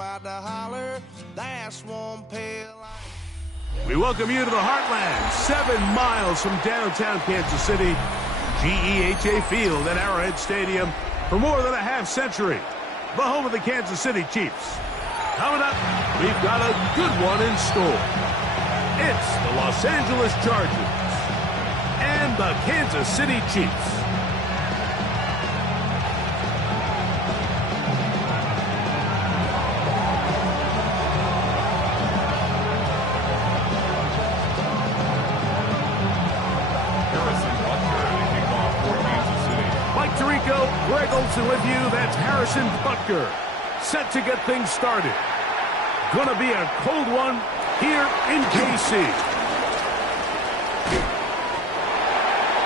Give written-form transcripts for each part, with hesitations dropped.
out to holler. That's one pale. We welcome you to the Heartland, 7 miles from downtown Kansas City, GEHA Field at Arrowhead Stadium for more than a half-century. The home of the Kansas City Chiefs. Coming up, we've got a good one in store. It's the Los Angeles Chargers and the Kansas City Chiefs. Greg Olsen with you. That's Harrison Butker. Set to get things started. Gonna be a cold one here in KC.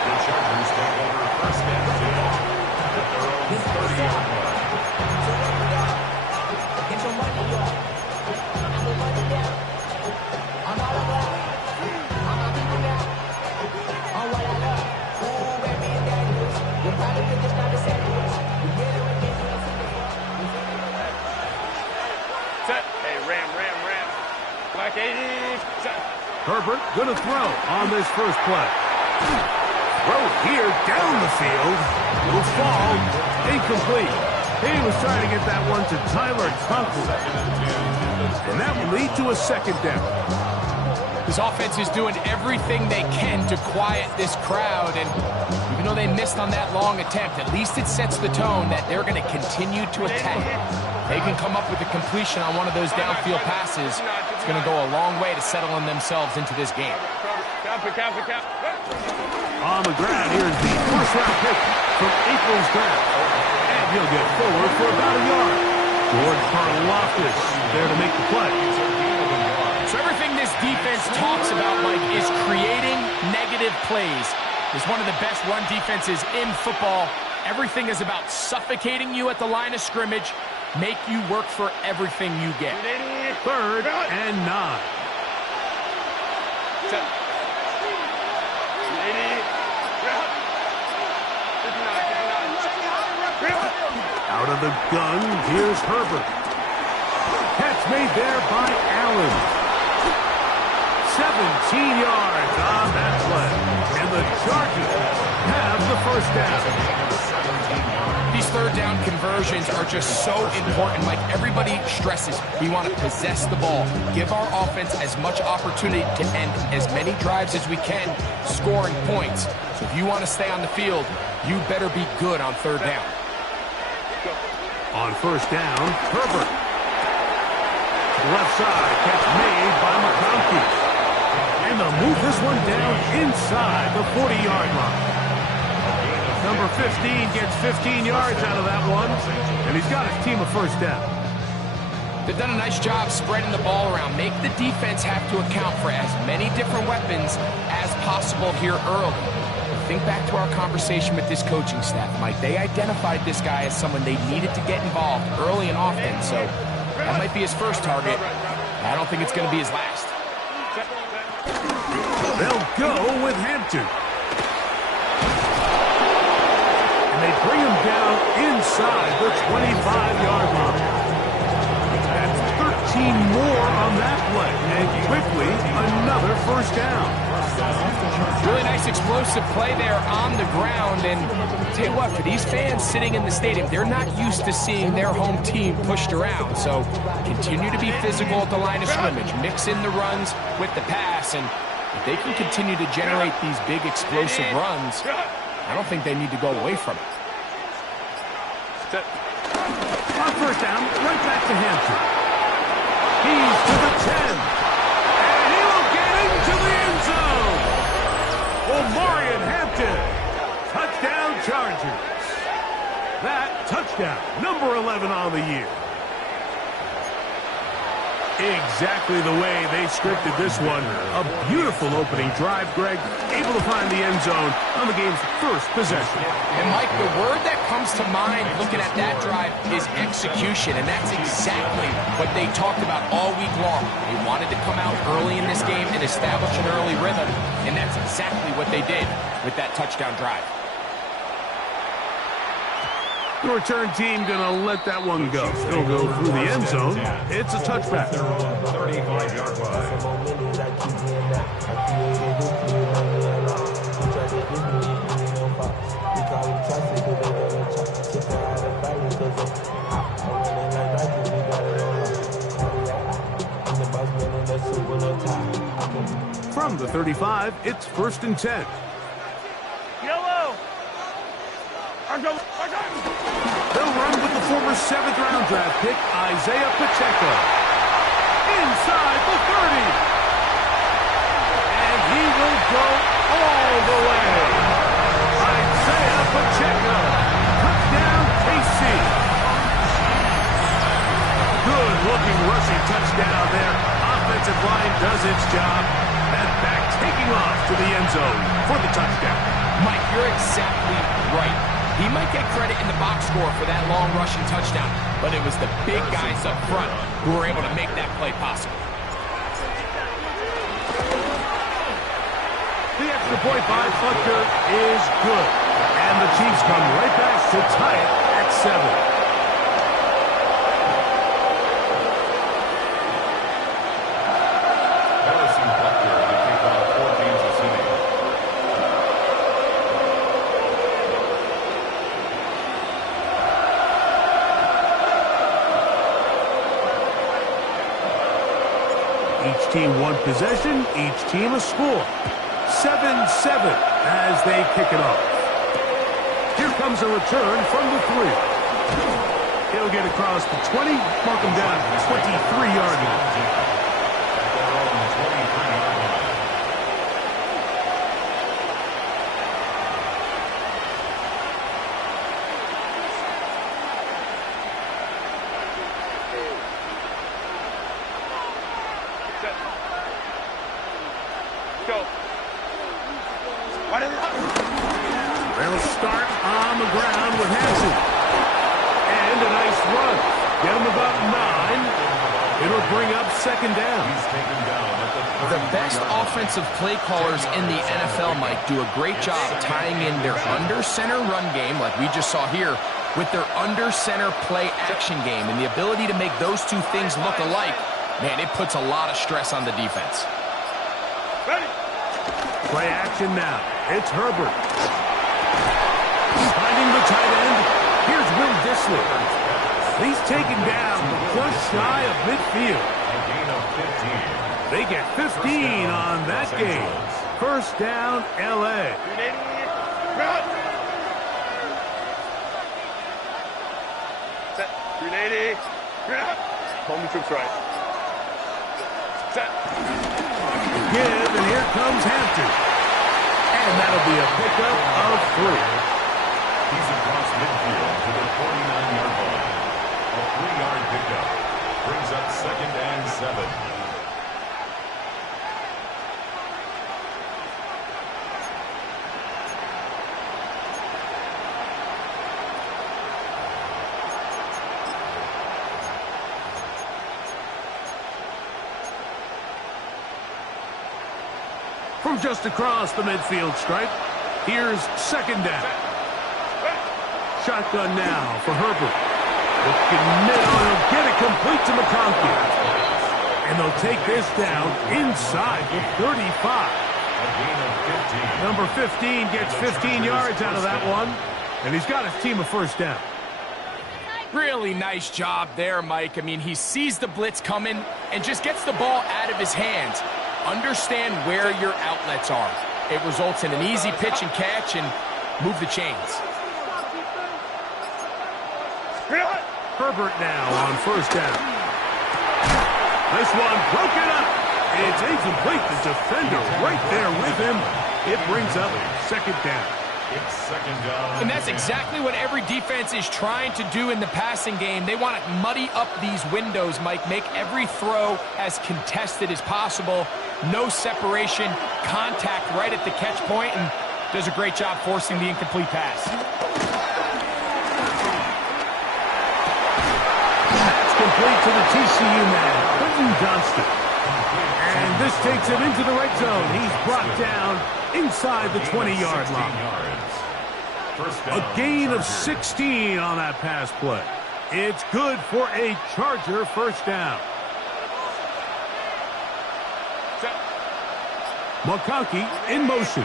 The Chargers take over first and 10 at their own 30-yard line. Get your money up. I'm the money down. I'm all about it. I'm a people now. I'm what I love. Ooh, baby, and dangerous. You probably think it's not the sandwich. You get it with this. Set. Hey, ram. Black 80. Set. Herbert gonna throw on this first play. Throw here down the field. Will fall. Incomplete. He was trying to get that one to Tyler Conklin. And that will lead to a second down. This offense is doing everything they can to quiet this crowd, and even though they missed on that long attempt, at least it sets the tone that they're going to continue to attack. They can come up with a completion on one of those downfield passes. It's going to go a long way to settling themselves into this game. On the ground, here's the first-round pick from April's draft. And he'll get forward for about a yard. George Karlaftis there to make the play. So everything this defense talks about, Mike, is creating negative plays. It's one of the best run defenses in football. Everything is about suffocating you at the line of scrimmage, make you work for everything you get. 3rd and 9. Out of the gun, here's Herbert. Catch made there by Allen. 17 yards on that play. And the Chargers have the first down. These third down conversions are just so important. Like everybody stresses, we want to possess the ball, give our offense as much opportunity to end as many drives as we can, scoring points. So if you want to stay on the field, you better be good on third down. On first down, Herbert. To the left side, catch made by McConkey. And they'll move this one down inside the 40-yard line. Number 15 gets 15 yards out of that one, and he's got his team a first down. They've done a nice job spreading the ball around. Make the defense have to account for as many different weapons as possible here early. Think back to our conversation with this coaching staff, Mike. They identified this guy as someone they needed to get involved early and often, so that might be his first target. I don't think it's going to be his last. They'll go with Hampton. And they bring him down inside the 25-yard line. That's 13 more on that play. And quickly, another first down. Really nice explosive play there on the ground. And I'll tell you what, for these fans sitting in the stadium, they're not used to seeing their home team pushed around. So continue to be physical at the line of scrimmage. Mix in the runs with the pass. And if they can continue to generate these big explosive runs, I don't think they need to go away from it. On first down, right back to Hampton. He's to the 10. And he will get into the end zone. Omarion Hampton. Touchdown Chargers. That touchdown, number 11 on the year. Exactly the way they scripted this one. A beautiful opening drive, Greg. Able to find the end zone on the game's first possession. And, Mike, the word that comes to mind looking at that drive is execution, and that's exactly what they talked about all week long. They wanted to come out early in this game and establish an early rhythm, and that's exactly what they did with that touchdown drive. The return team gonna let that one go. It'll go through the end zone. It's a touchback. 35-yard line. From the 35, it's 1st and 10. Yellow. They'll run with the former 7th-round draft pick, Isaiah Pacheco. Inside the 30. And he will go all the way. Isaiah Pacheco. Touchdown, KC. Good-looking rushing touchdown there. Offensive line does its job. And back taking off to the end zone for the touchdown. Mike, you're exactly right. He might get credit in the box score for that long rushing touchdown, but it was the big guys up front who were able to make that play possible. The extra point by Butker is good. And the Chiefs come right back to tie it at 7. Each team one possession, each team a score. 7-7 as they kick it off. Here comes a return from the 3. He'll get across the 20, mark him down at the 23-yard line. They'll start on the ground with Hansen. And a nice run. Get him about 9. It'll bring up 2nd down. The best offensive play callers in the NFL, Mike, do a great job tying in their under-center run game, like we just saw here, with their under-center play action game. And the ability to make those two things look alike, man, it puts a lot of stress on the defense. Ready. Play action now. It's Herbert. Finding the tight end. Here's Will Dissler. He's taken down just shy of midfield. A gain of 15. They get 15 on that game. 1st down, L.A. Set. 380. Home troops right. Set. Give, and here comes Hampton. And that'll be a pickup of 3. He's across midfield to the 49-yard line. A 3-yard pickup brings up 2nd and 7. From just across the midfield stripe, here's 2nd down. Shotgun now for Herbert. Looking middle, he'll get it complete to McConkey. And they'll take this down inside the 35. A gain of 15. Number 15 gets 15 yards out of that one. And he's got his team a 1st down. Really nice job there, Mike. I mean, he sees the blitz coming and just gets the ball out of his hands. Understand where your outlets are. It results in an easy pitch and catch and move the chains. Herbert now on 1st down. This one broken up. It's incomplete. The defender right there with him. It brings up 2nd down. It's 2nd down. And that's exactly what every defense is trying to do in the passing game. They want to muddy up these windows, Mike. Make every throw as contested as possible. No separation, contact right at the catch point, and does a great job forcing the incomplete pass. That's complete to the TCU man, Quentin Johnston. And this takes him into the red zone. He's brought down inside the 20-yard line. First down, A gain of Chargers. 16 on that pass play. It's good for a Charger first down. McConkey in motion.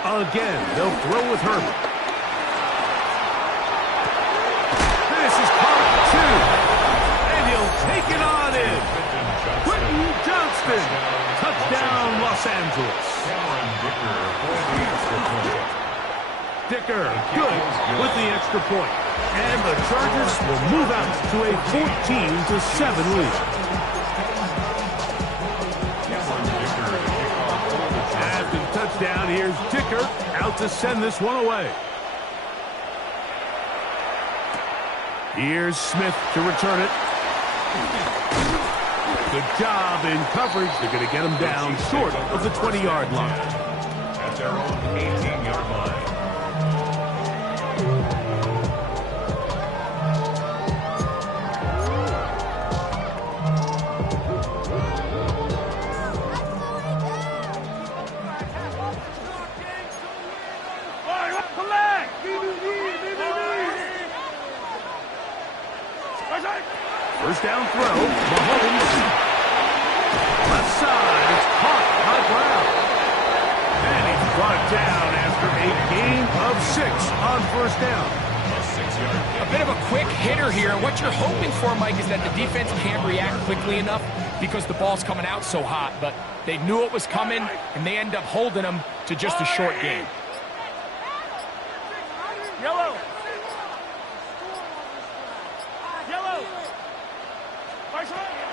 Again, they'll throw with Herbert. This is caught two. And he'll take it on in. Quentin Johnston. Touchdown, Los Angeles. Dicker, good with the extra point. And the Chargers will move out to a 14-7 lead. After the touchdown, here's Dicker out to send this one away. Here's Smith to return it. Good job in coverage. They're going to get him down short of the 20-yard line. At their own 18-yard line. First down throw, Mahomes. Left side, it's caught by Brown. And he's brought down after a gain of 6 on first down. A bit of a quick hitter here. What you're hoping for, Mike, is that the defense can't react quickly enough because the ball's coming out so hot. But they knew it was coming, and they end up holding them to just a short game. Yellow.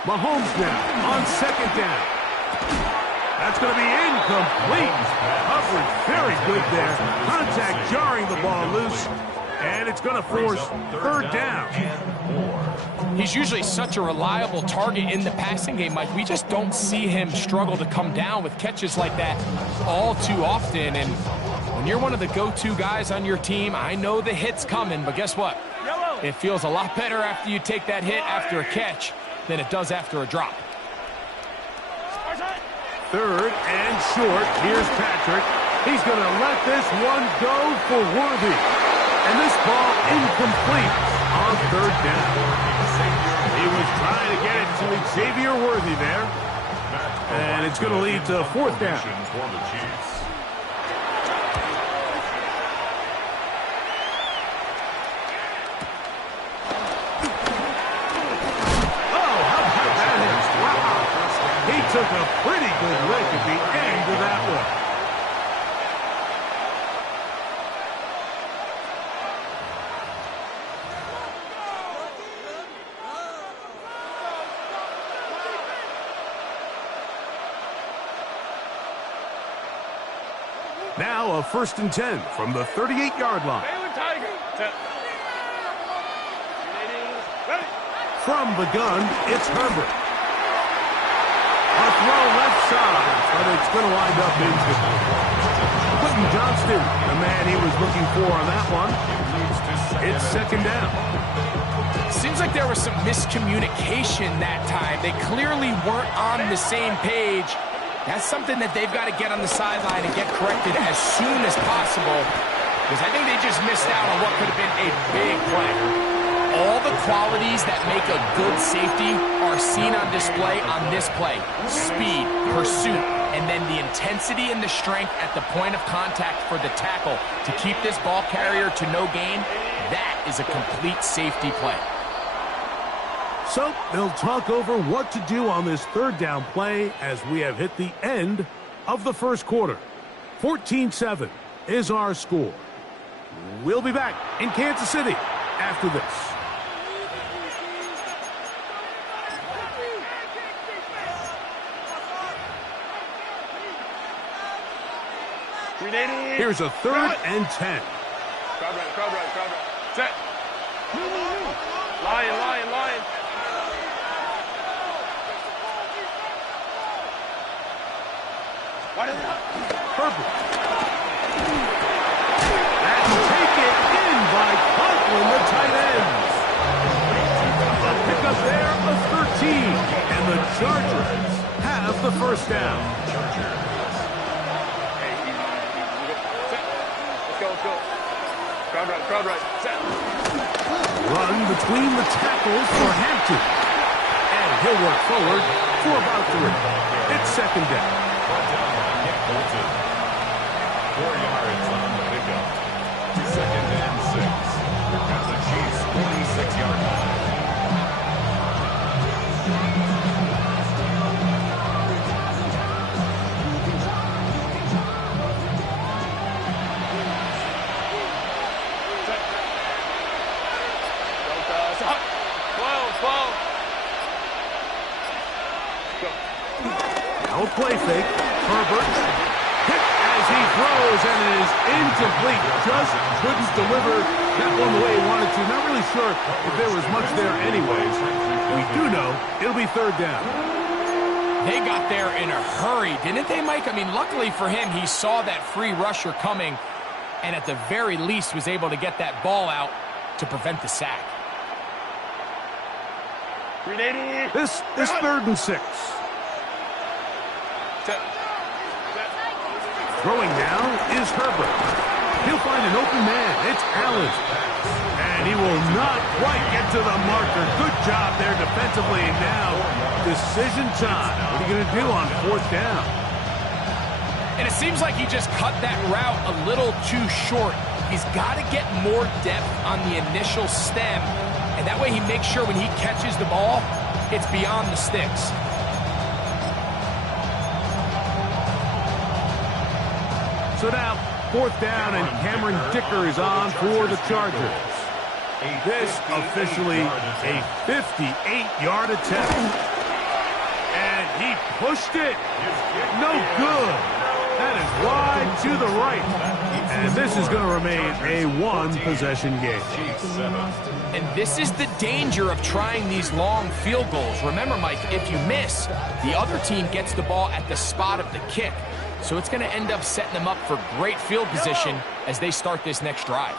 Mahomes now on second down. That's going to be incomplete. Coverage very good there. Contact jarring the ball loose. And it's going to force third down. He's usually such a reliable target in the passing game, Mike. We just don't see him struggle to come down with catches like that all too often. And when you're one of the go-to guys on your team, I know the hit's coming, but guess what? It feels a lot better after you take that hit after a catch than it does after a drop. Third and short. Here's Patrick. He's going to let this one go for Worthy. And this ball incomplete on third down. He was trying to get it to Xavier Worthy there. And it's going to lead to fourth down. For the Chiefs. He took a pretty good lick at the end of that one. Now a 1st and 10 from the 38-yard line. From the gun, it's Herbert. A throw left side, but it's going to wind up incomplete. Quentin Johnston, the man he was looking for on that one. It's second down. Seems like there was some miscommunication that time. They clearly weren't on the same page. That's something that they've got to get on the sideline and get corrected as soon as possible, because I think they just missed out on what could have been a big play. All the qualities that make a good safety are seen on display on this play. Speed, pursuit, and then the intensity and the strength at the point of contact for the tackle to keep this ball carrier to no gain. That is a complete safety play. So they'll talk over what to do on this third down play as we have hit the end of the first quarter. 14-7 is our score. We'll be back in Kansas City after this. Here's a 3rd and 10. Crowd right. Set. Lion. Herbert. And take it in by Conklin, the tight ends. A pickup there of 13. And the Chargers have the first down. Crowd right. Set. Run between the tackles for Hampton. And he'll work forward for about 3. It's second down. Brought down by Nick Bolton. 4 yards on the pickup. Second and 6. At the Chiefs' 46-yard line. No play fake. Herbert hit as he throws, and it is incomplete. Just couldn't deliver that one the way he wanted to. Not really sure if there was much there anyways. We do know it'll be third down. They got there in a hurry, didn't they, Mike? I mean, luckily for him, he saw that free rusher coming and at the very least was able to get that ball out to prevent the sack. This is 3rd and 6. Throwing now is Herbert. He'll find an open man. It's Allen's pass. And he will not quite get to the marker. Good job there defensively. And now, decision time. What are you going to do on 4th down? And it seems like he just cut that route a little too short. He's got to get more depth on the initial stem. And that way he makes sure when he catches the ball, it's beyond the sticks. So now, 4th down, and Cameron Dicker is on for the Chargers. This officially a 58-yard attempt. And he pushed it. No good. That is wide to the right. And this is going to remain a 1-possession game. And this is the danger of trying these long field goals. Remember, Mike, if you miss, the other team gets the ball at the spot of the kick. So it's going to end up setting them up for great field position as they start this next drive.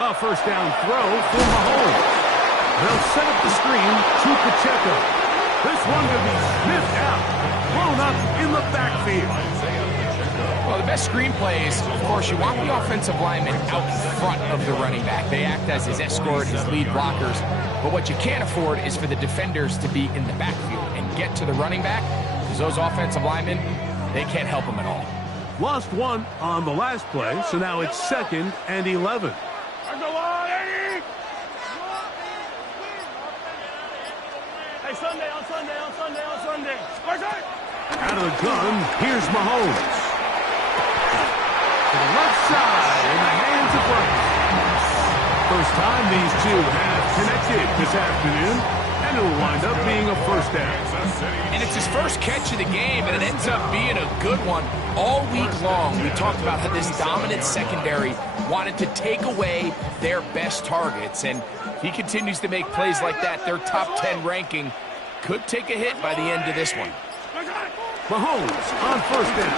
A first down throw for Mahomes. They'll set up the screen to Pacheco. This one going to be sniffed out, blown up in the backfield. Well, the best screen plays, of course, you want the offensive lineman out in front of the running back. They act as his escort, his lead blockers. But what you can't afford is for the defenders to be in the backfield and get to the running back, because those offensive linemen, they can't help him at all. Lost one on the last play, so now it's 2nd and 11. Hey, Sunday. Out of the gun, here's Mahomes. To the left side, in the hands of Bryce. First time these two have connected this afternoon, and it will wind up being a first down. And it's his first catch of the game, and it ends up being a good one. All week long, we talked about how this dominant secondary wanted to take away their best targets, and he continues to make plays like that. Their top 10 ranking could take a hit by the end of this one. Mahomes on first down.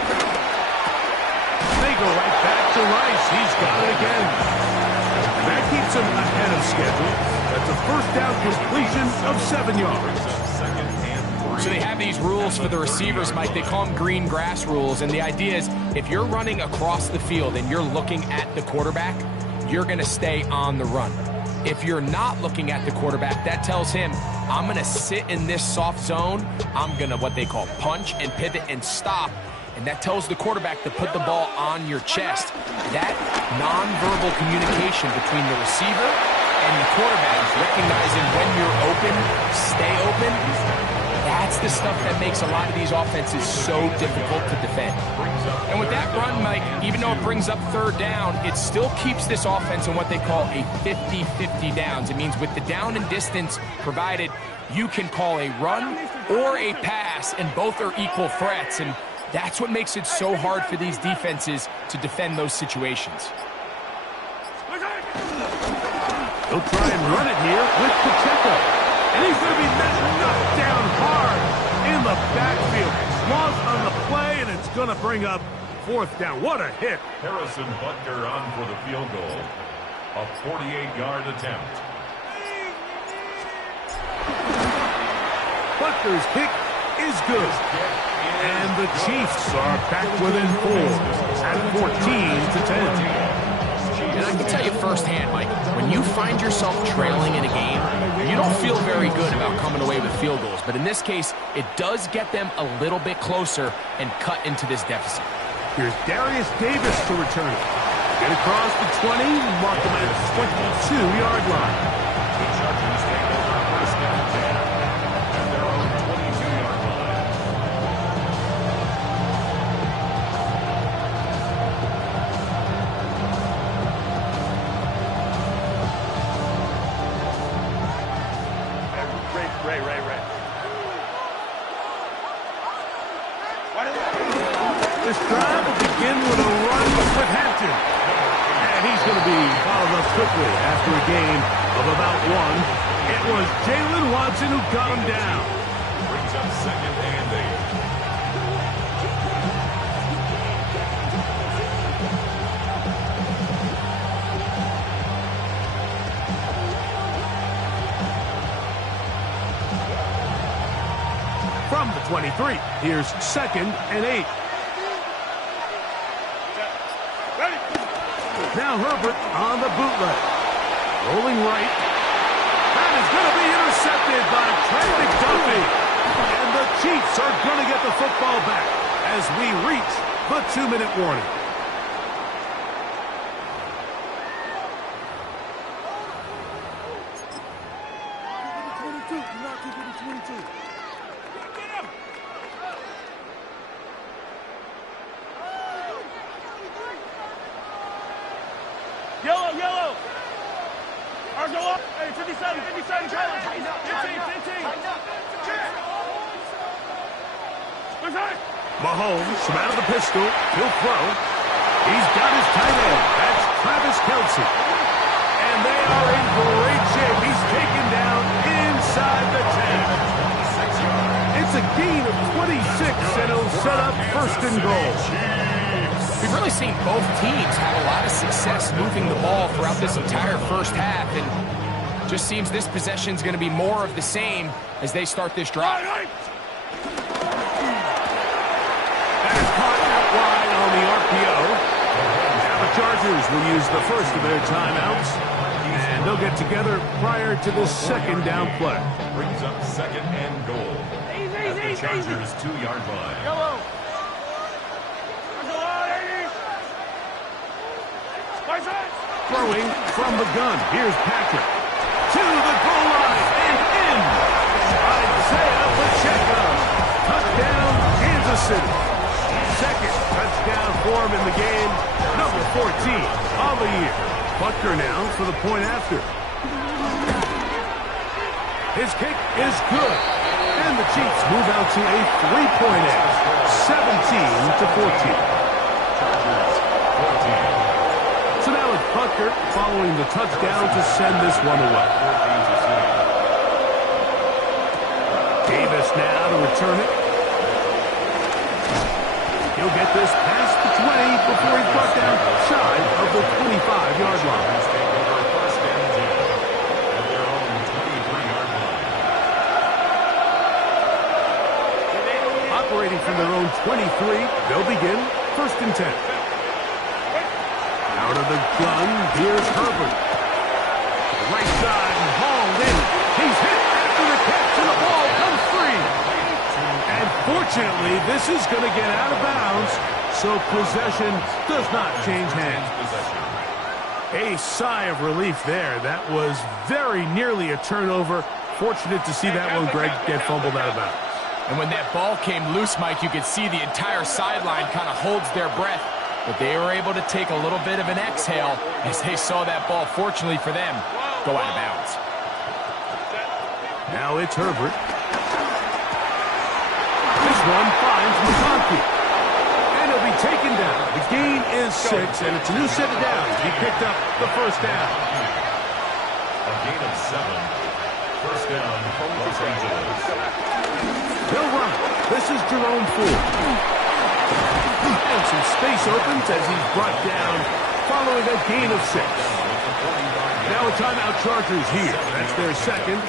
They go right back to Rice. He's got it again. And that keeps him ahead of schedule. That's a first down completion of 7 yards. So they have these rules for the receivers, Mike. They call them green grass rules. And the idea is if you're running across the field and you're looking at the quarterback, you're going to stay on the run. If you're not looking at the quarterback, that tells him, I'm going to sit in this soft zone. I'm going to what they call punch and pivot and stop. And that tells the quarterback to put the ball on your chest. That nonverbal communication between the receiver and the quarterback, recognizing when you're open, stay open, that's the stuff that makes a lot of these offenses so difficult to defend. And with that run, Mike, even though it brings up 3rd down, it still keeps this offense in what they call a 50-50 downs. It means with the down and distance provided, you can call a run or a pass, and both are equal threats. And that's what makes it so hard for these defenses to defend those situations. They'll try and run it here with Pacheco. And he's going to be knocked down hard in the backfield. Loss on the play, and it's going to bring up 4th down. What a hit. Harrison Butker on for the field goal. A 48-yard attempt. Butker's kick is good. And the Chiefs are back within 4 at 14-10. And I can tell you firsthand, Mike, when you find yourself trailing in a game, you don't feel very good about coming away with field goals. But in this case, it does get them a little bit closer and cut into this deficit. Here's Darius Davis to return it. Get across the 20, mark them at the 22-yard line. The Chargers take over first down 10 at their own 22-yard line. Ray. This drive will begin with a run with Hampton. And he's going to be followed up quickly after a gain of about 1. It was Jalen Watson who got him down. Brings up second and 8. From the 23, here's second and 8. Now Herbert on the bootleg. Rolling right. That is going to be intercepted by Trey McDuffie. And the Chiefs are going to get the football back as we reach the 2-minute warning. Yellow. Ours go up. Hey, 57, challenge. 15. Mahomes from out of the pistol. He'll throw. He's got his tight end. That's Travis Kelce. And they are in great shape. He's taken down inside the 10. It's a gain of 26, and it'll set up first and goal. We've really seen both teams have a lot of success moving the ball throughout this entire first half, and just seems this possession is going to be more of the same as they start this drive. That is caught out wide on the RPO. Now the Chargers will use the first of their timeouts, and they'll get together prior to the second down play. Brings up second and goal. At the Chargers' 2-yard line. Yellow. Throwing from the gun. Here's Patrick. To the goal line and in. Isaiah Pacheco. Touchdown, Kansas City. Second touchdown for him in the game. Number 14 on the year. Butker now for the point after. His kick is good. And the Chiefs move out to a 3-point edge. 17-14. So now it's Butker following the touchdown to send this one away. Davis now to return it. He'll get this past the 20 before he's brought down shy of the 25-yard line. Operating from their own 23, they'll begin first and 10. Out of the gun, here's Herbert. Right side, and hauled in. He's hit after the catch, and the ball comes free. And fortunately, this is going to get out of bounds, so possession does not change hands. A sigh of relief there. That was very nearly a turnover. Fortunate to see that one, Greg, get fumbled out of bounds. And when that ball came loose, Mike, you could see the entire sideline kind of holds their breath. But they were able to take a little bit of an exhale as they saw that ball, fortunately for them, go out of bounds. Now it's Herbert. This one finds McConkey. And he'll be taken down. The gain is 6, and it's a new set of downs. He picked up the first down. A gain of 7. First down from Los Angeles. He'll run. This is Jerome Ford. And some space opens as he's brought down following a gain of 6. Now a timeout Chargers here. That's their second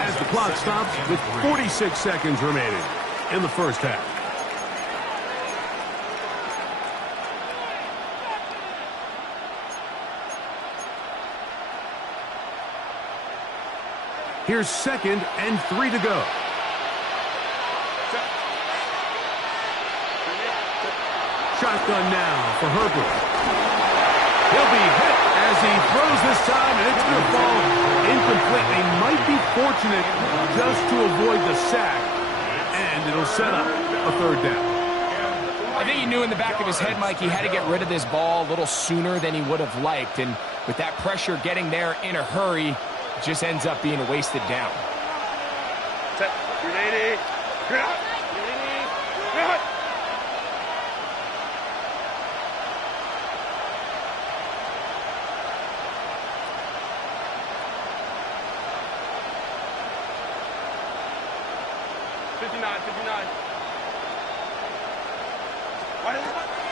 as the clock stops with 46 seconds remaining. in the first half. Here's 2nd and 3 to go. Shotgun now for Herbert. He'll be hit as he throws this time, and it's going to fall incomplete. They might be fortunate just to avoid the sack, and it'll set up a 3rd down. I think he knew in the back of his head, Mike, he had to get rid of this ball a little sooner than he would have liked, and with that pressure getting there in a hurry, it just ends up being a wasted down. Set. 380. Get out. 59.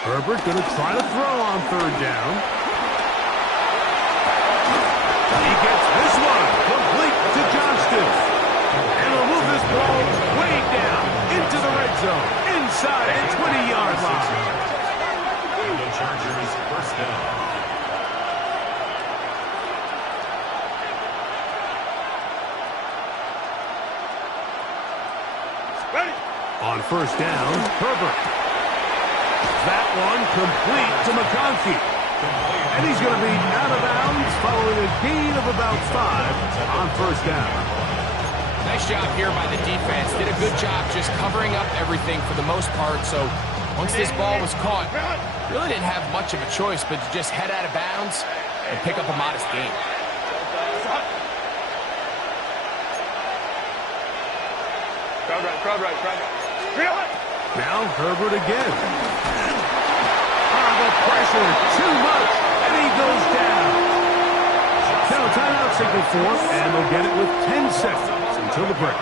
Herbert going to try to throw on 3rd down. He gets this one complete to Johnston. And he'll move this ball way down into the red zone, inside the 20-yard line. The Chargers first down. On 1st down, Herbert. That one complete to McConkey. And he's going to be out of bounds following a gain of about 5 on 1st down. Nice job here by the defense. Did a good job just covering up everything for the most part. So once this ball was caught, really didn't have much of a choice but to just head out of bounds and pick up a modest gain. Crowd right. Now Herbert again. The pressure, too much, and he goes down. Now a timeout signal for him, and they'll get it with 10 seconds until the break.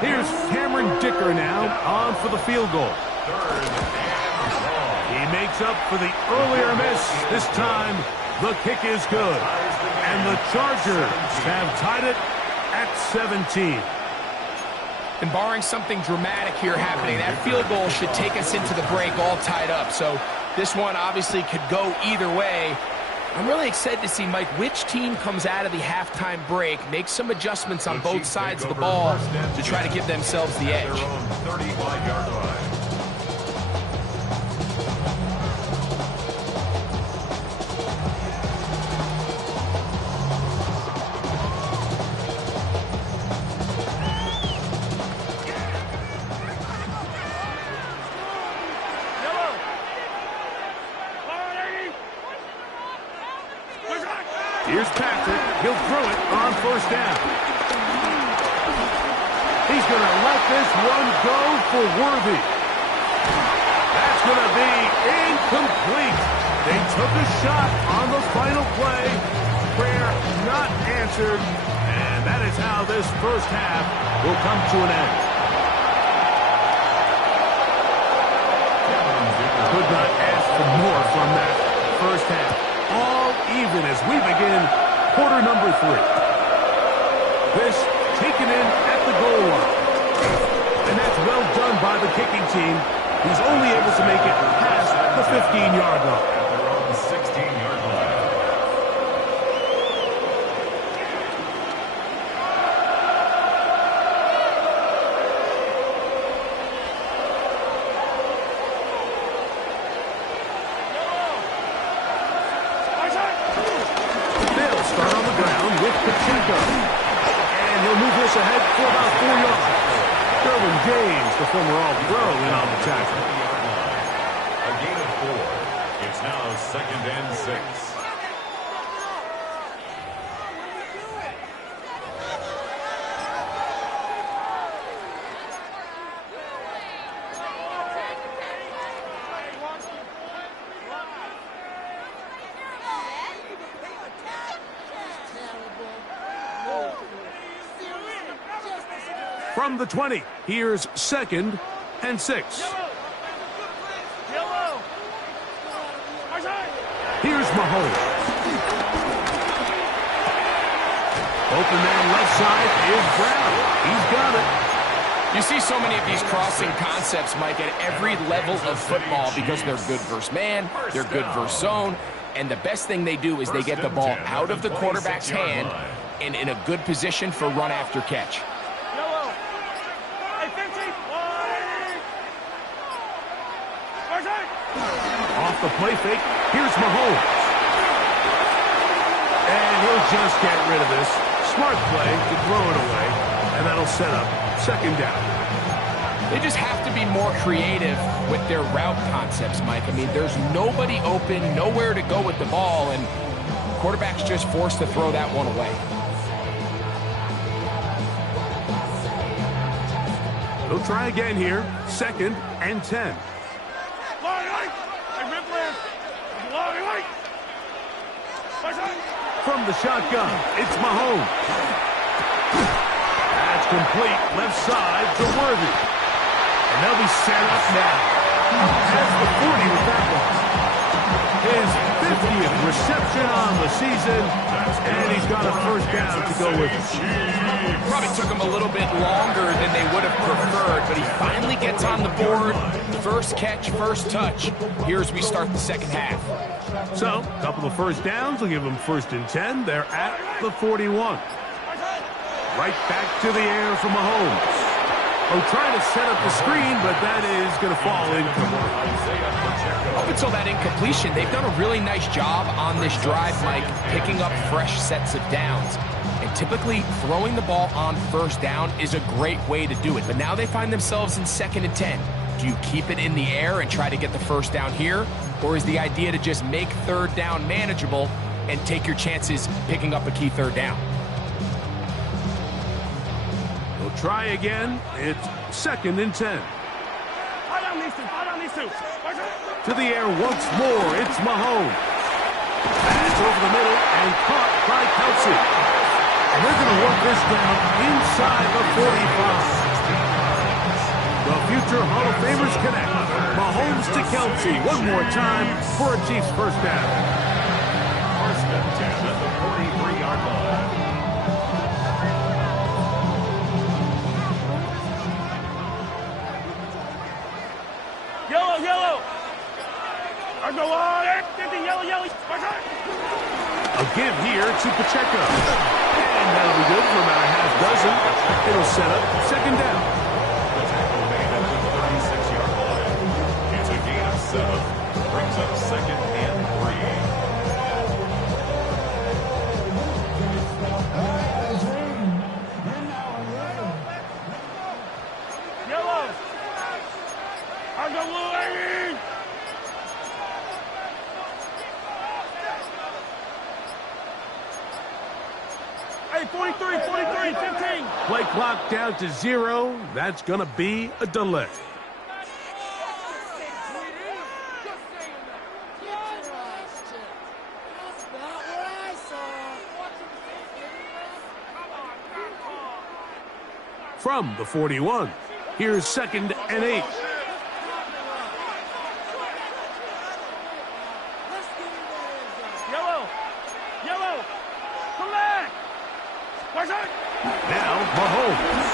Here's Cameron Dicker now on for the field goal. He makes up for the earlier miss. This time, the kick is good. And the Chargers have tied it at 17. And barring something dramatic here happening, that field goal should take us into the break all tied up. So this one obviously could go either way. I'm really excited to see, Mike, which team comes out of the halftime break, make some adjustments on both sides of the ball to try to give themselves the edge. 35-yard line. Here's Patrick. He'll throw it on 1st down. He's going to let this one go for Worthy. That's going to be incomplete. They took a shot on the final play. Prayer not answered. And that is how this first half will come to an end. Could not ask for more from that first half. All even as we begin quarter number 3. This taken in at the goal line. And that's well done by the kicking team. He's only able to make it past the 15-yard line. At their own 16-yard line. They'll start on the ground with Pacheco. And he'll move this ahead for about 4 yards. Derwin James, the former All-Pro, in on the tackle. A gain of 4. It's now 2nd and 6. From the 20, here's 2nd and 6. Here's Mahomes. Open man left side is Brown. He's got it. You see so many of these crossing concepts, Mike, at every level of football because they're good versus man, they're good versus zone, and the best thing they do is they get the ball out of the quarterback's hand and in a good position for run after catch. Off the play fake, here's Mahomes. And he'll just get rid of this. Smart play to throw it away, and that'll set up second down. They just have to be more creative with their route concepts, Mike. I mean, there's nobody open, nowhere to go with the ball, and quarterback's just forced to throw that one away. They'll try again here, 2nd and 10. From the shotgun, it's Mahomes. That's complete, left side to Worthy. And they'll be set up now. Has the 40 with that one. His 50th reception on the season, and he's got a first down to go with it. Probably took him a little bit longer than they would have preferred, but he finally gets on the board. First catch, first touch. Here as we start the second half. So, a couple of first downs will give them 1st and 10. They're at the 41. Right back to the air for Mahomes. Oh, trying to set up the screen, but that is going to fall incomplete. Up until that incompletion, they've done a really nice job on this drive, Mike, picking up fresh sets of downs. And typically, throwing the ball on first down is a great way to do it. But now they find themselves in 2nd and 10. Do you keep it in the air and try to get the first down here? Or is the idea to just make 3rd down manageable and take your chances picking up a key 3rd down? They'll try again. It's 2nd and 10. To the air once more. It's Mahomes. Pass over the middle and caught by Kelsey. And they're going to work this down inside the 45. The future Hall of Famers connect. Mahomes to Kelsey one more time for a Chiefs first down. 1st and 10 at the 43-yard line. Yellow. I go on. Yellow. A give here to Pacheco. And that'll be good for about a half dozen. It'll set up 2nd down. The tackle made at the 36-yard line. It's a gain of 7. Brings up 2nd and 3. Yellow. I go Louis. Hey, 43, 15. Play clock down to 0. That's going to be a delay. From the 41, here's 2nd and 8. Yellow. Come back. Now Mahomes.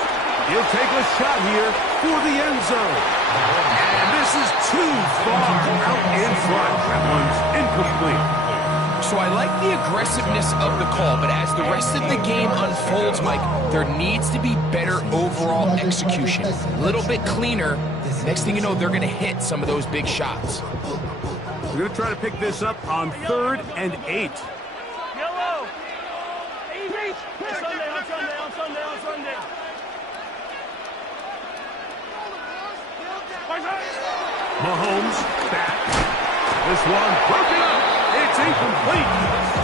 He'll take a shot here for the end zone. And this is too far out in front. That one's incomplete. So I like the aggressiveness of the call, but as the rest of the game unfolds, Mike, there needs to be better overall execution. A little bit cleaner. Next thing you know, they're going to hit some of those big shots. We're going to try to pick this up on 3rd and 8. Yellow. Easy. On Sunday. Mahomes back. This one broken up. It's incomplete.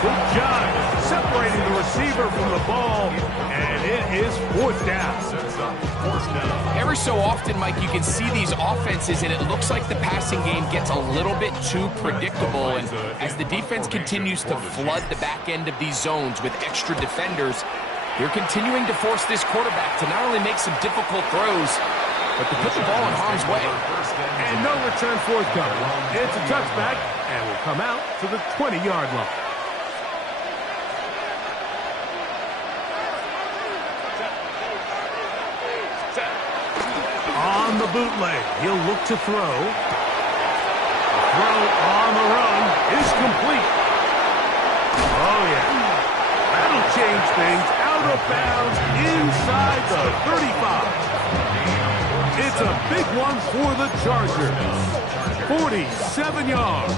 Good job separating the receiver from the ball, and it is 4th down. Every so often, Mike, you can see these offenses, and it looks like the passing game gets a little bit too predictable. And as the defense continues to flood the back end of these zones with extra defenders, they're continuing to force this quarterback to not only make some difficult throws, but to put the ball in harm's way. And no return forthcoming. It's a touchback, and will come out to the 20-yard line. the bootleg. He'll look to throw. The throw on the run is complete. Oh, yeah. That'll change things. Out of bounds inside the 35. It's a big one for the Chargers. 47 yards.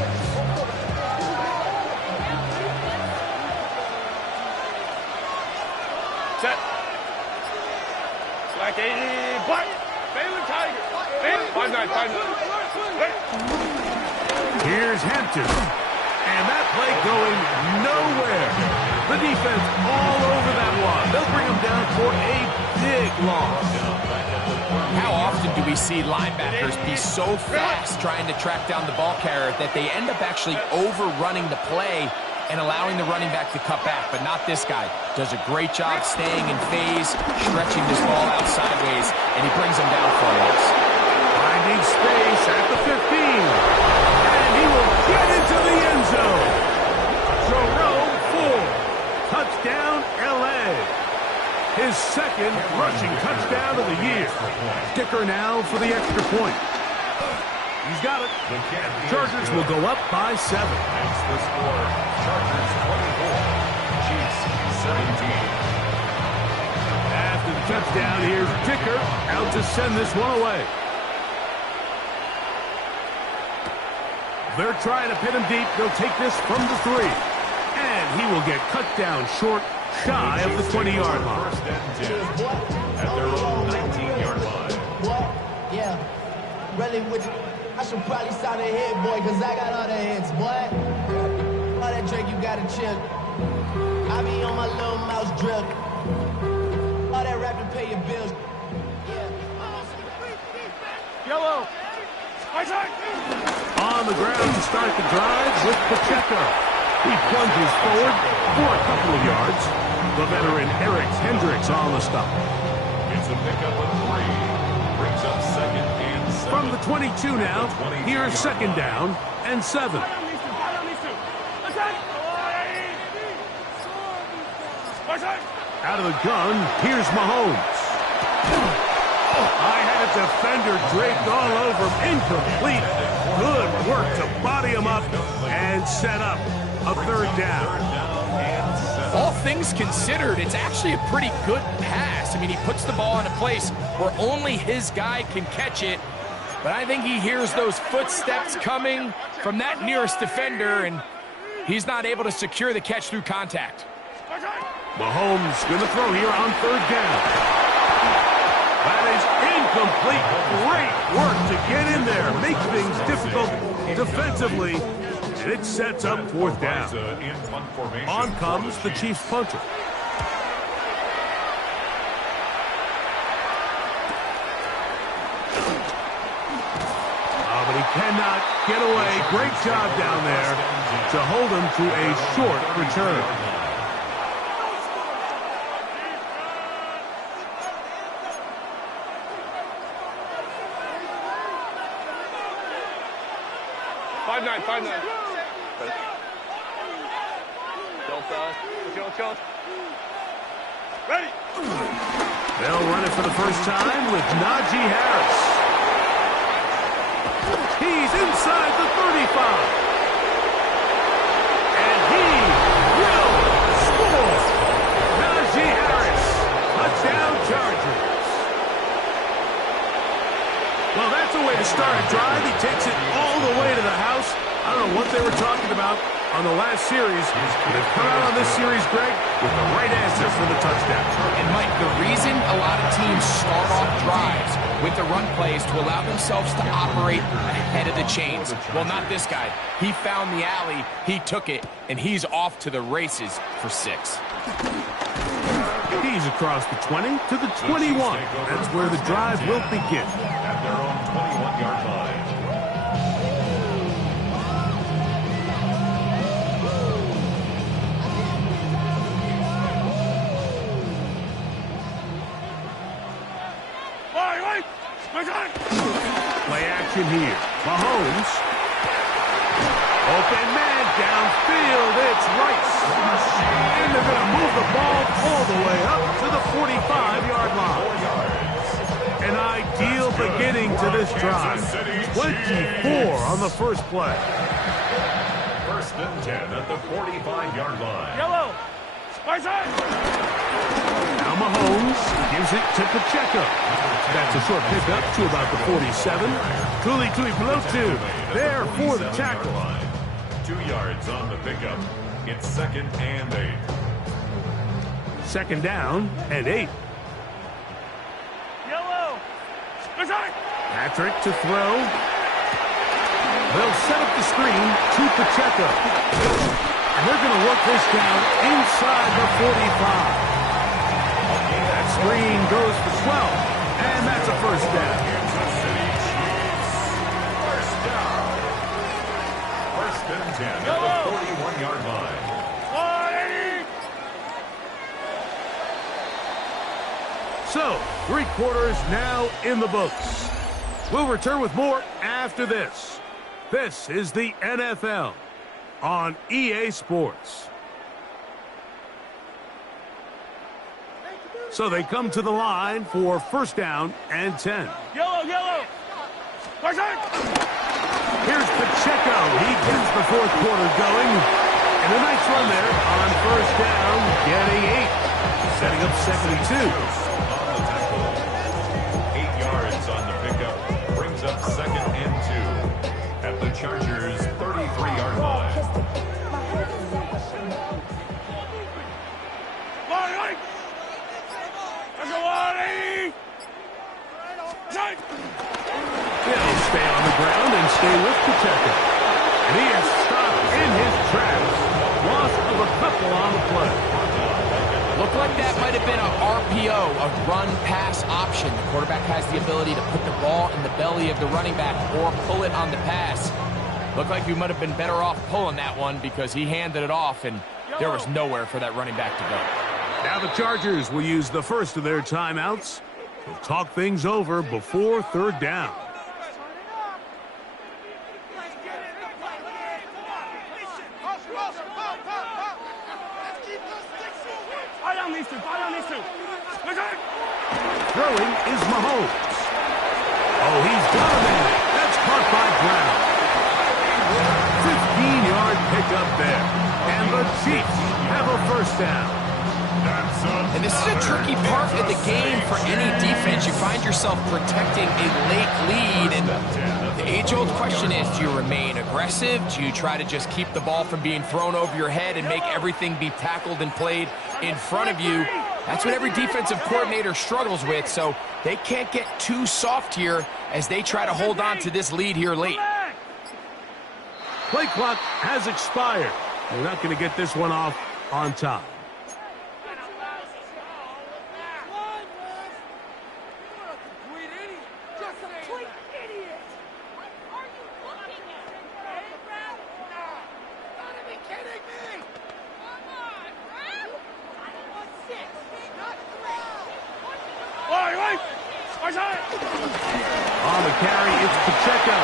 Set. Black 80. Black. Baylor Tiger. Baylor. 5-9. Here's Hampton. And that play going nowhere. The defense all over that one. They'll bring him down for a big loss. How often do we see linebackers be so fast trying to track down the ball carrier that they end up actually overrunning the play and allowing the running back to cut back? But not this guy. Does a great job staying in phase, stretching this ball out sideways, and he brings him down for a loss. Finding space at the 15. And he will get into the end zone. Jerome Ford. Touchdown, L.A. His second rushing touchdown of the year. Sticker now for the extra point. He's got it. The Chargers will go up by 7. That's the score. Chargers 24. Chiefs 17. After the touchdown, here's Dicker out to send this one away. They're trying to pin him deep. They'll take this from the 3. And he will get cut down short, shy of the 20-yard line. First and 10 at their own 19-yard line. What? Yeah. Really, I should probably sign a hit, boy, because I got all the hits, boy. All that Drake, you got to chill. I be on my little mouse drip. All that rap to pay your bills. Yellow. Right side. On the ground to start the drive with Pacheco. He plunges forward for a couple of yards. The veteran Eric Hendricks on the stop. It's a pickup of 3. Brings up second and 7. From the 22 now, here's second down and 7. Out of the gun, here's Mahomes. I had a defender draped all over him. Incomplete. Good work to body him up and set up a third down. All things considered, it's actually a pretty good pass. I mean, he puts the ball in a place where only his guy can catch it. But I think he hears those footsteps coming from that nearest defender, and he's not able to secure the catch through contact. Mahomes going to throw here on third down. That is incomplete. Great work to get in there. Make things difficult defensively. And it sets up fourth down. On comes the Chiefs punter. But he cannot get away. Great job down there to hold him to a short return. Five nine. Ready. They'll run it for the first time with Najee Harris. He's inside the 35. And he will score. Najee Harris. Touchdown Chargers. Well, that's a way to start a drive. He takes it all the way to the house. I don't know what they were talking about on the last series. They've come out on this series, Greg, with the right answer for the touchdown. And, Mike, the reason a lot of teams start off drives with the run plays to allow themselves to operate ahead of the chains. Well, not this guy. He found the alley, he took it, and he's off to the races for 6. He's across the 20 to the 21. That's where the drive will begin. At their own 21-yard line. Play action here. Mahomes. Open man downfield. It's Rice. And they're going to move the ball all the way up to the 45-yard line. An ideal beginning to this drive. 24 on the first play. First and 10 at the 45-yard line. Yellow. Spice Now Mahomes gives it to Pacheco. That's a short pickup to about the 47. Tuli Pelotu there for the tackle. 2 yards on the pickup. It's second and 8. Second down and 8. Yellow. Patrick to throw. They'll set up the screen to Pacheco. And they're going to work this down inside the 45. That screen goes for 12. And that's a first down. Kansas City Chiefs. First down. First and 10 at the 41-yard line. So, 3 quarters now in the books. We'll return with more after this. This is the NFL on EA Sports. So they come to the line for first down and 10. Yellow. Here's Pacheco. He gets the fourth quarter going. And a nice run there on first down, getting 8. Setting up second and 2. 8 yards on the pickup. Brings up second and 2 at the Chargers' 33-yard line. He'll stay on the ground and stay with Pacheco. And he is stopped in his tracks. Loss of a couple on the play. Looked like that might have been a RPO, a run-pass option. The quarterback has the ability to put the ball in the belly of the running back or pull it on the pass. Looked like we might have been better off pulling that one because he handed it off, and there was nowhere for that running back to go. Now the Chargers will use the first of their timeouts. They'll talk things over before third down. Throwing is Mahomes. Oh, he's got a man. That's caught by Brown. 15-yard pickup there. And the Chiefs have a first down. And this is a tricky part of the game for any defense. You find yourself protecting a late lead, and the age-old question is, do you remain aggressive? Do you try to just keep the ball from being thrown over your head and make everything be tackled and played in front of you? That's what every defensive coordinator struggles with, so they can't get too soft here as they try to hold on to this lead here late. Play clock has expired. They're not going to get this one off on time. On the carry, it's Pacheco.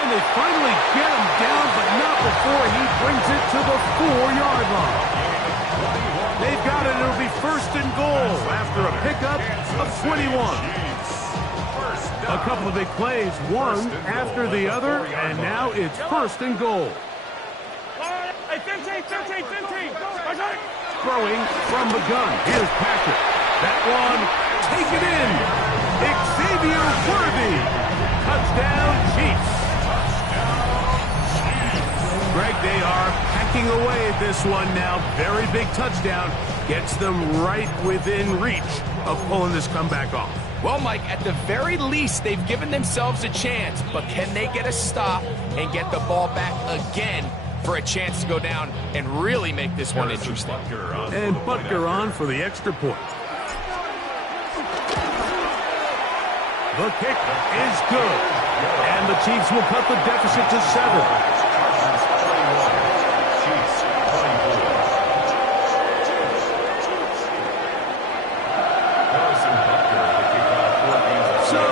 And they finally get him down, but not before he brings it to the 4-yard line. They've got it. It'll be first and goal after a pickup of 21. A couple of big plays, one after the other, and now it's first and goal. Hey, 15. Throwing from the gun. Here's Patrick. That one, take it in. Xavier Worthy. Touchdown, Chiefs. Greg, they are packing away at this one now. Very big touchdown. Gets them right within reach of pulling this comeback off. Well, Mike, at the very least, they've given themselves a chance, but can they get a stop and get the ball back again for a chance to go down and really make this one interesting? And Butker on for the extra point. The kick is good. And the Chiefs will cut the deficit to 7. So,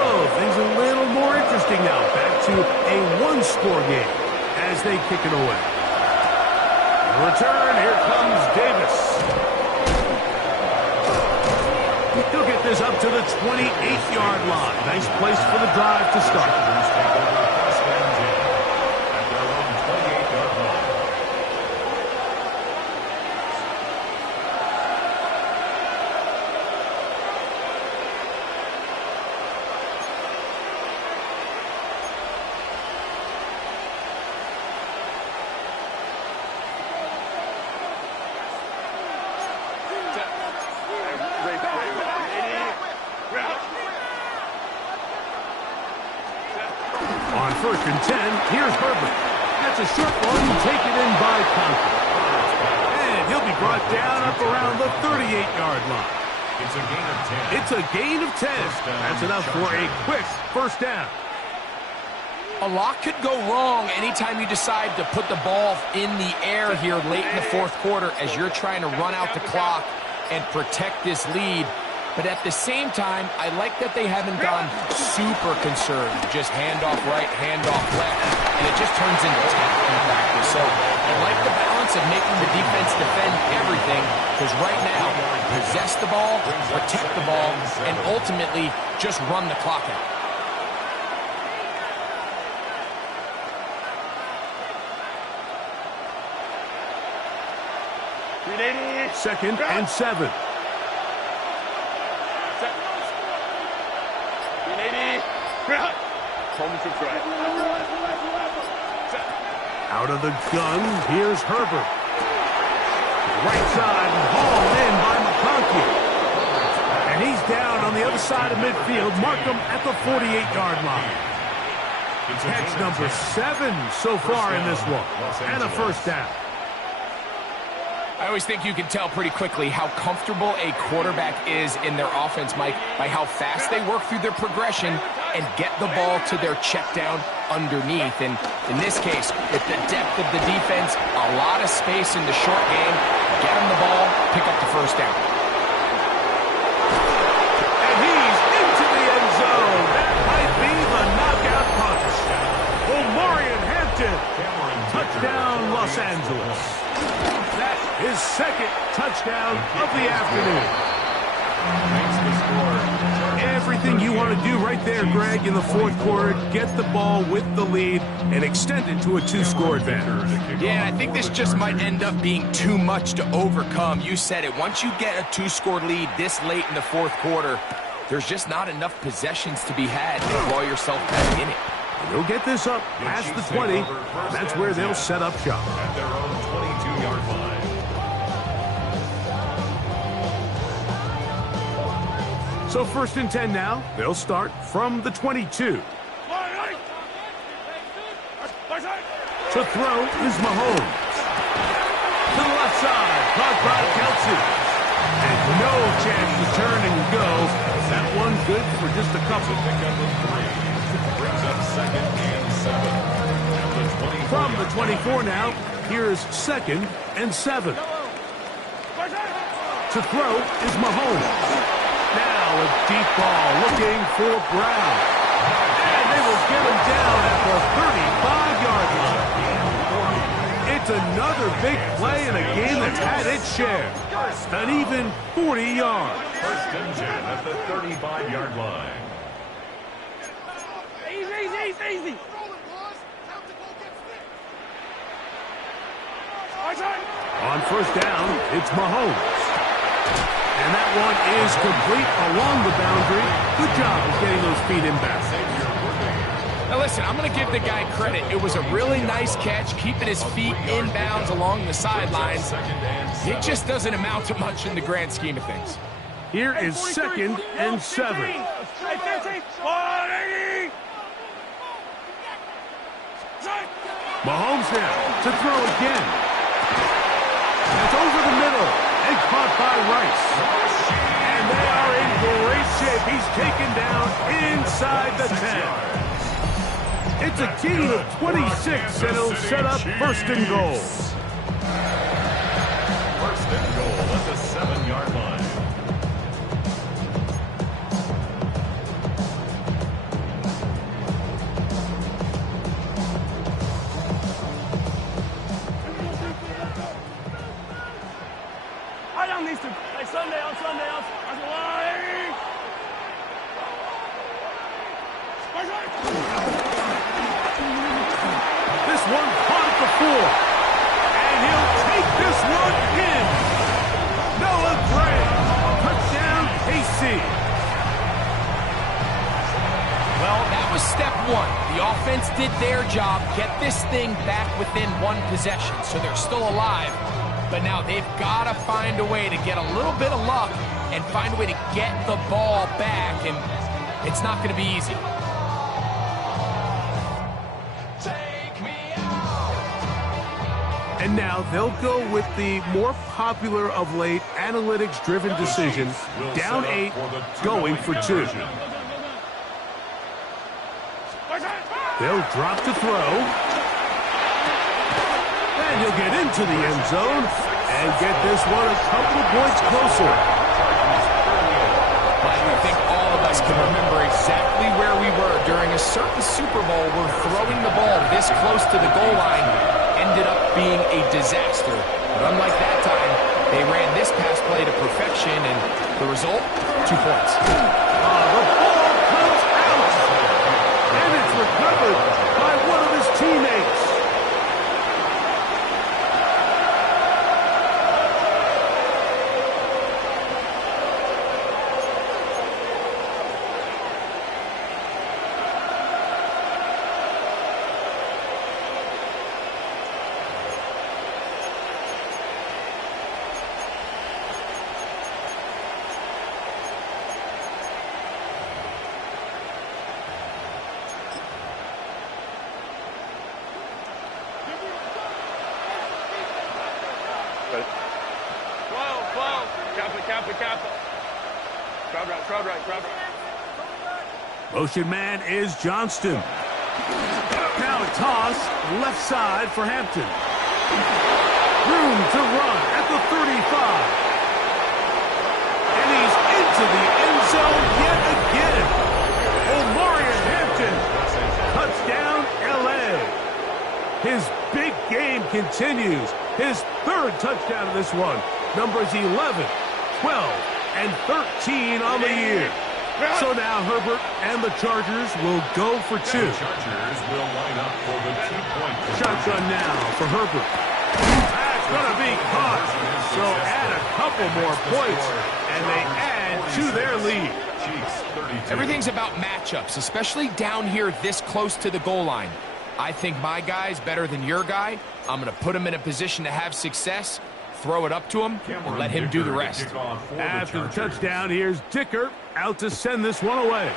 things a little more interesting now. Back to a one-score game as they kick it away. Return, here comes Davis. He'll get this up to the 28-yard line. Nice place for the drive to start. On 1st and 10, here's Herbert. That's a short one, taken in by Conklin. And he'll be brought down up around the 38-yard line. It's a gain of 10. It's a gain of 10. That's enough for a quick first down. A lot could go wrong anytime you decide to put the ball in the air here late in the 4th quarter as you're trying to run out the clock and protect this lead. But at the same time, I like that they haven't gone super conserved. Just handoff right, handoff left, and it just turns into tackling practice. So I like the balance of making the defense defend everything, because right now, possess the ball, protect the ball, and ultimately just run the clock out. Second and 7. Out of the gun, here's Herbert. Right side, hauled in by McConkey. And he's down on the other side of midfield. Mark him at the 48-yard line. Catch number 7 so far in this one. And a first down. I always think you can tell pretty quickly how comfortable a quarterback is in their offense, Mike, by how fast they work through their progression and get the ball to their check down underneath. And in this case, with the depth of the defense, a lot of space in the short game, get them the ball, pick up the first down. And he's into the end zone. That might be the knockout punch. Omarion Hampton. Touchdown, Los Angeles. That's his second touchdown of the afternoon. Everything you want to do right there, Greg, in the 4th quarter. Get the ball with the lead and extend it to a 2-score advantage. Yeah, I think this just might end up being too much to overcome. You said it. Once you get a 2-score lead this late in the 4th quarter, there's just not enough possessions to be had to throw yourself back in it. And they'll get this up past the 20. That's where they'll set up shop. At their own 22-yard line. So 1st and 10 now. They'll start from the 22. To throw is Mahomes. To the left side, caught by Kelsey. And no chance to turn and go. That one good for just a couple. Pickup of 3. Brings up 2nd and 7. At the 24. From the 24 now, here's 2nd and 7. To throw is Mahomes. Now a deep ball looking for Brown. And they will get him down at the 35-yard line. It's another big play in a game that's had its share. An even 40 yards. 1st and 10 at the 35-yard line. Easy. On 1st down, it's Mahomes. And that one is complete along the boundary. Good job of getting those feet in back. Now listen, I'm going to give the guy credit. It was a really nice catch, keeping his feet in bounds along the sidelines. It just doesn't amount to much in the grand scheme of things. Here is 2nd and 7. Mahomes now to throw again. It's over the middle and caught by Rice. And they are in great shape. He's taken down inside the 10. It's a gain of 26, and it'll set up 1st and goal. 1st and goal at the 7-yard line. This one caught at the 4. And he'll take this one in. Noah Gray. Touchdown, KC. Well, that was step one. The offense did their job, get this thing back within one possession, so they're still alive. But now they've got to find a way to get a little bit of luck and find a way to get the ball back, and it's not going to be easy. And now they'll go with the more popular of late analytics-driven decision, down 8, going for 2. They'll drop to throw. And he'll get into the end zone and get this one a couple of points closer. I think all of us can remember exactly where we were during a certain Super Bowl where throwing the ball this close to the goal line ended up being a disaster. But unlike that time, they ran this pass play to perfection, and the result, 2 points. The ball comes out, and it's recovered by one of his teammates. Motion man is Johnston. Now a toss left side for Hampton. Room to run at the 35. And he's into the end zone yet again. Omarion Hampton. Touchdown, L.A. His big game continues. His 3rd touchdown of this one. Numbers 11, 12, and 13 on the year. So now Herbert and the Chargers will go for 2. The Chargers will line up for the 2-point. Shotgun now for Herbert. That's going to be caught. So add a couple more points, and they add to their lead. Everything's about matchups, especially down here this close to the goal line. I think my guy's better than your guy. I'm going to put him in a position to have success, throw it up to him, and let him do the rest. After the touchdown, here's Dicker out to send this one away.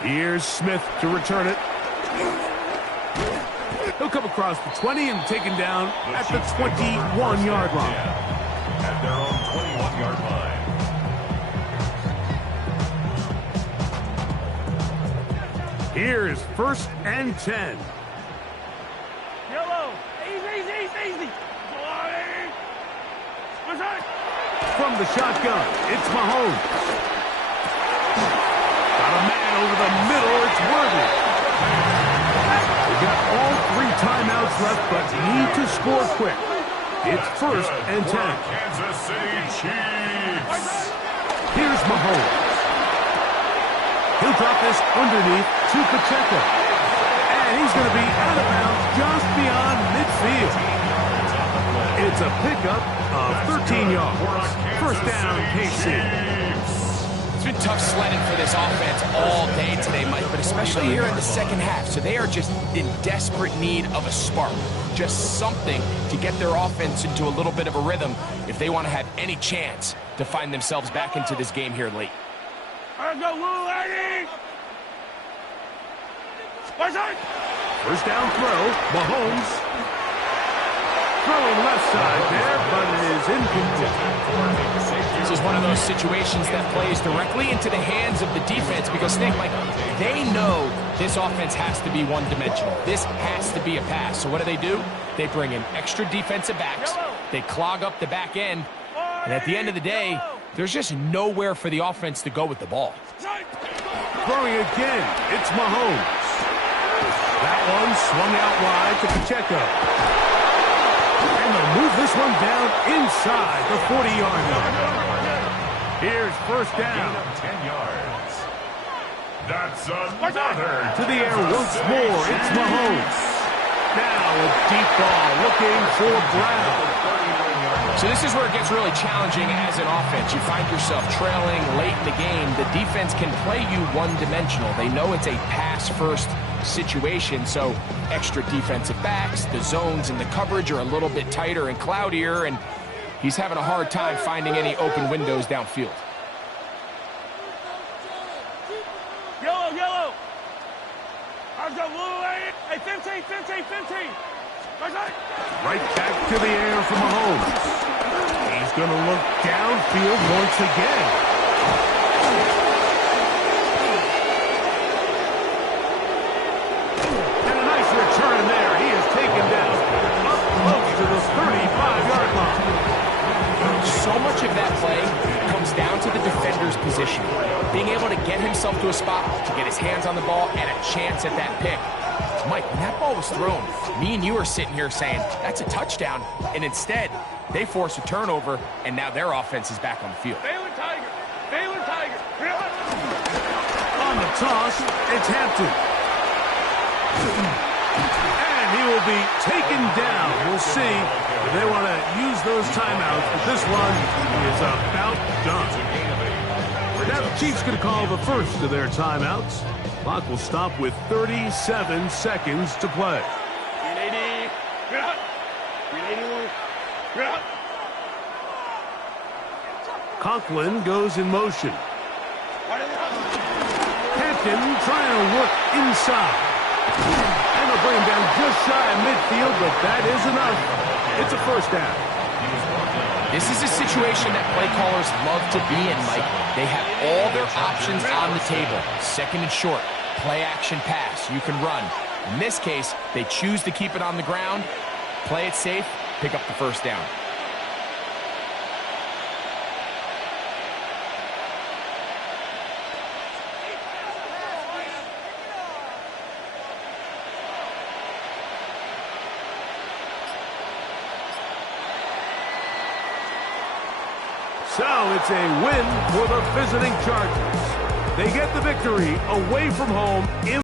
Here's Smith to return it. He'll come across the 20 and taken down at the 21-yard line. At their own 21-yard line. Here's 1st and 10. Yellow. Easy. From the shotgun, it's Mahomes. Got a man over the middle, it's Worthy. They got all 3 timeouts left, but need to score quick. It's 1st and 10. Kansas City Chiefs. Here's Mahomes. He'll drop this underneath to Pacheco. And he's going to be out of bounds just beyond midfield. It's a pickup of 13 yards. 1st down, KC. It's been tough sledding for this offense all day today, Mike, but especially here in the second half. So they are just in desperate need of a spark, just something to get their offense into a little bit of a rhythm if they want to have any chance to find themselves back into this game here late. Let's go, Lou, lady! 1st down throw, Mahomes. Throwing left side there, but it is incomplete. This is one of those situations that plays directly into the hands of the defense because think, Mike, they know this offense has to be one-dimensional. This has to be a pass. So what do? They bring in extra defensive backs. They clog up the back end. And at the end of the day, there's just nowhere for the offense to go with the ball. Throwing again, it's Mahomes. That one swung out wide to Pacheco. And they'll move this one down inside the 40-yard line. Here's 1st down. 10 yards. That's another. To the air once more, it's Mahomes. Now a deep ball looking for Brown. So this is where it gets really challenging as an offense. You find yourself trailing late in the game. The defense can play you one-dimensional. They know it's a pass-first situation, so extra defensive backs, the zones and the coverage are a little bit tighter and cloudier, and he's having a hard time finding any open windows downfield. Yellow, yellow. I've got blue. Hey, 15, 15, 15. Right back to the air for Mahomes. He's going to look downfield once again. And a nice return there. He is taken down up close to the 35-yard line. So much of that play comes down to the defender's position. Being able to get himself to a spot, to get his hands on the ball, and a chance at that pick. Mike, when that ball was thrown, me and you are sitting here saying, that's a touchdown. And instead, they force a turnover, and now their offense is back on the field. Baylor Tiger. Baylor Tiger. On the toss, it's Hampton. And he will be taken down. We'll see if they want to use those timeouts, but this one is about done. Now the Chiefs going to call the first of their timeouts. Clock will stop with 37 seconds to play. 380. Get up. 381. Get up. Conklin goes in motion. Hampton trying to work inside. And they'll bring him down just shy of midfield, but that is enough. It's a first down. This is a situation that play callers love to be in, Mike. They have all their options on the table. Second and short, play action pass, you can run. In this case, they choose to keep it on the ground, play it safe, pick up the first down. So it's a win for the visiting Chargers. They get the victory away from home in